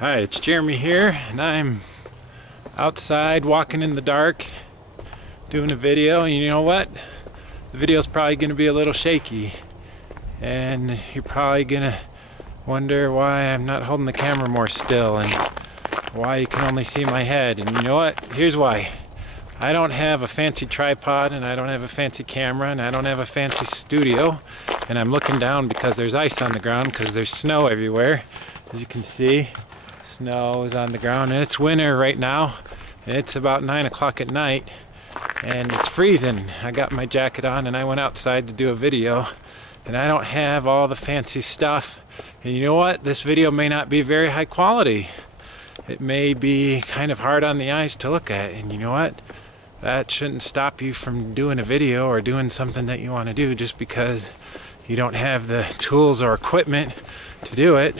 Hi, it's Jeremy here, and I'm outside walking in the dark doing a video, and you know what? The video's probably going to be a little shaky, and you're probably going to wonder why I'm not holding the camera more still and why you can only see my head. And you know what? Here's why. I don't have a fancy tripod, and I don't have a fancy camera, and I don't have a fancy studio, and I'm looking down because there's ice on the ground because there's snow everywhere. As you can see, snow is on the ground, and it's winter right now, and it's about 9 o'clock at night, and it's freezing. I got my jacket on and I went outside to do a video, and I don't have all the fancy stuff. And you know what? This video may not be very high quality. It may be kind of hard on the eyes to look at, and you know what? That shouldn't stop you from doing a video or doing something that you want to do just because you don't have the tools or equipment to do it.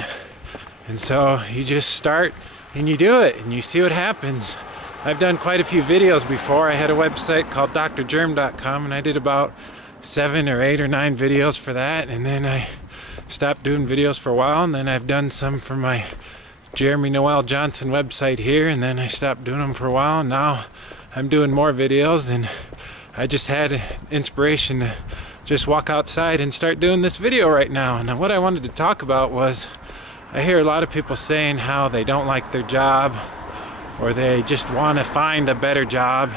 And so you just start and you do it and you see what happens. I've done quite a few videos before. I had a website called drgerm.com, and I did about 7 or 8 or 9 videos for that, and then I stopped doing videos for a while, and then I've done some for my Jeremy Noel Johnson website here, and then I stopped doing them for a while, and now I'm doing more videos, and I just had inspiration to just walk outside and start doing this video right now. And what I wanted to talk about was, I hear a lot of people saying how they don't like their job or they just want to find a better job.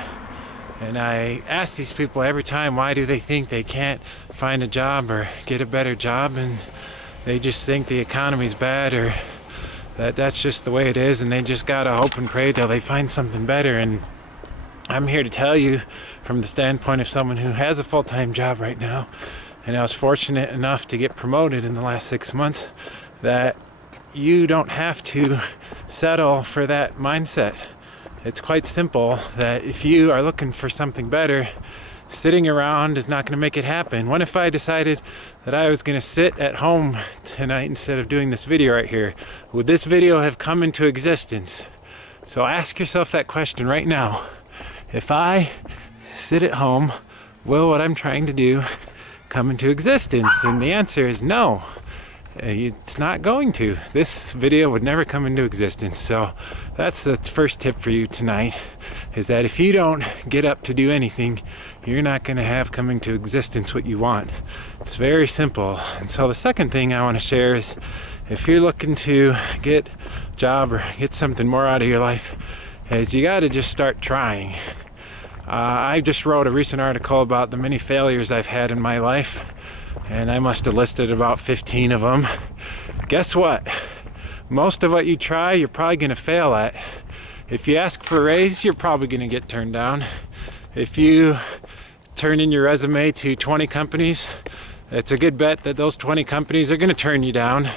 And I ask these people every time, why do they think they can't find a job or get a better job? And they just think the economy's bad, or that's just the way it is, and they just gotta hope and pray till they find something better. And I'm here to tell you from the standpoint of someone who has a full-time job right now, and I was fortunate enough to get promoted in the last 6 months, that you don't have to settle for that mindset. It's quite simple that if you are looking for something better, sitting around is not going to make it happen. What if I decided that I was going to sit at home tonight instead of doing this video right here? Would this video have come into existence? So ask yourself that question right now. If I sit at home, will what I'm trying to do come into existence? And the answer is no. It's not going to. This video would never come into existence. So that's the first tip for you tonight, is that if you don't get up to do anything, you're not going to have come into existence what you want. It's very simple. And so the second thing I want to share is, if you're looking to get a job or get something more out of your life, is you got to just start trying. I just wrote a recent article about the many failures I've had in my life, and I must have listed about 15 of them. Guess what? Most of what you try, you're probably going to fail at. If you ask for a raise, you're probably going to get turned down. If you turn in your resume to 20 companies, it's a good bet that those 20 companies are going to turn you down.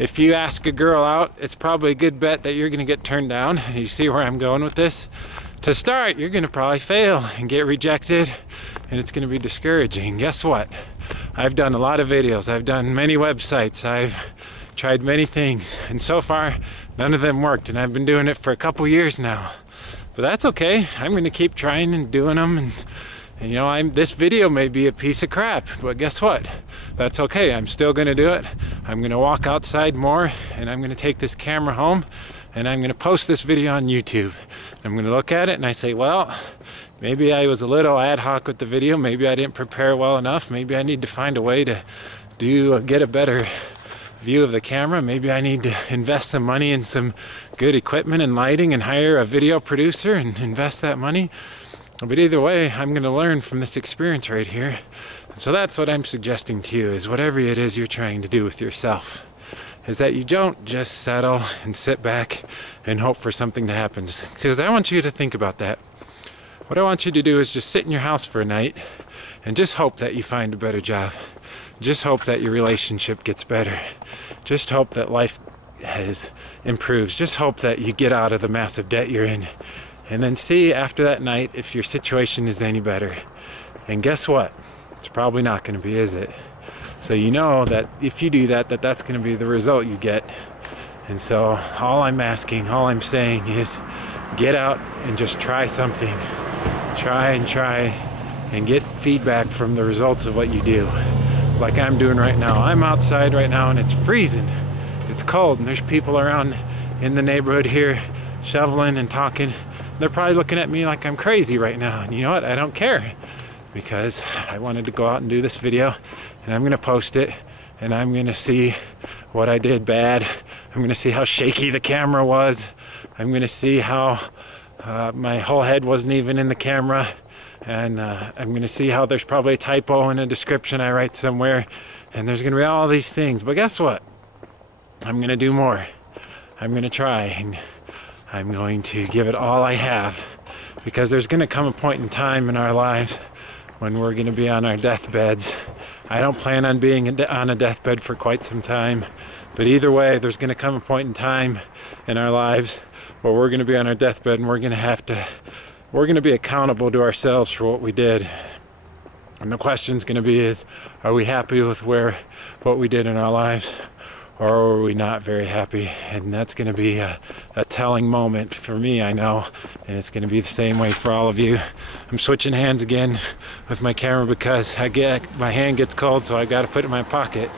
If you ask a girl out, it's probably a good bet that you're going to get turned down. You see where I'm going with this? To start, you're going to probably fail and get rejected, and it's going to be discouraging. Guess what? I've done a lot of videos. I've done many websites. I've tried many things, and so far, none of them worked, and I've been doing it for a couple years now. But that's okay. I'm going to keep trying and doing them, and you know, this video may be a piece of crap, but guess what? That's okay. I'm still going to do it. I'm going to walk outside more, and I'm going to take this camera home, and I'm going to post this video on YouTube. I'm going to look at it and I say, well, maybe I was a little ad hoc with the video. Maybe I didn't prepare well enough. Maybe I need to find a way to get a better view of the camera. Maybe I need to invest some money in some good equipment and lighting and hire a video producer and invest that money. But either way, I'm going to learn from this experience right here. So that's what I'm suggesting to you, is whatever it is you're trying to do with yourself, is that you don't just settle and sit back and hope for something to happen. Because I want you to think about that. What I want you to do is just sit in your house for a night and just hope that you find a better job. Just hope that your relationship gets better. Just hope that life improves. Just hope that you get out of the massive debt you're in. And then see after that night if your situation is any better. And guess what? It's probably not going to be, is it? So you know that if you do that, that's going to be the result you get. And so all I'm asking, all I'm saying is, get out and just try something. Try and get feedback from the results of what you do. Like I'm doing right now. I'm outside right now and it's freezing. It's cold and there's people around in the neighborhood here shoveling and talking. They're probably looking at me like I'm crazy right now. And you know what? I don't care, because I wanted to go out and do this video, and I'm gonna post it, and I'm gonna see what I did bad. I'm gonna see how shaky the camera was. I'm gonna see how my whole head wasn't even in the camera. And I'm gonna see how there's probably a typo in a description I write somewhere. And there's gonna be all these things. But guess what? I'm gonna do more. I'm gonna try, and I'm going to give it all I have, because there's gonna come a point in time in our lives when we're gonna be on our deathbeds. I don't plan on being on a deathbed for quite some time, but either way, there's gonna come a point in time in our lives where we're gonna be on our deathbed, and we're gonna be accountable to ourselves for what we did. And the question's gonna be is, are we happy with what we did in our lives? Or are we not very happy? And that's going to be a telling moment for me, I know, and it's going to be the same way for all of you. I'm switching hands again with my camera because my hand gets cold, so I got to put it in my pocket.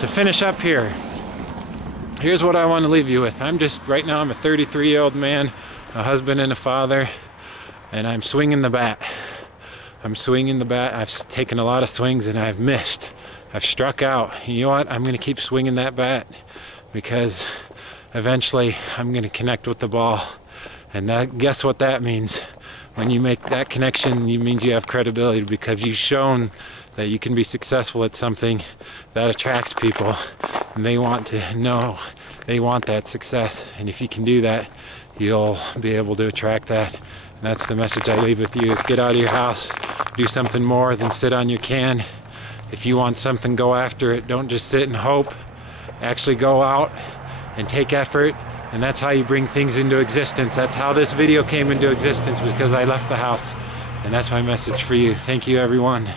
To finish up here, here's what I want to leave you with. Right now I'm a 33-year-old man, a husband and a father, and I'm swinging the bat. I'm swinging the bat. I've taken a lot of swings and I've missed. I've struck out. And you know what? I'm going to keep swinging that bat, because eventually I'm going to connect with the ball. And guess what that means? When you make that connection, it means you have credibility, because you've shown that you can be successful at something that attracts people. And they want to know, they want that success. And if you can do that, you'll be able to attract that. And that's the message I leave with you, is get out of your house, do something more than sit on your can. If you want something, go after it. Don't just sit and hope. Actually go out and take effort, and that's how you bring things into existence. That's how this video came into existence, because I left the house. And that's my message for you. Thank you, everyone.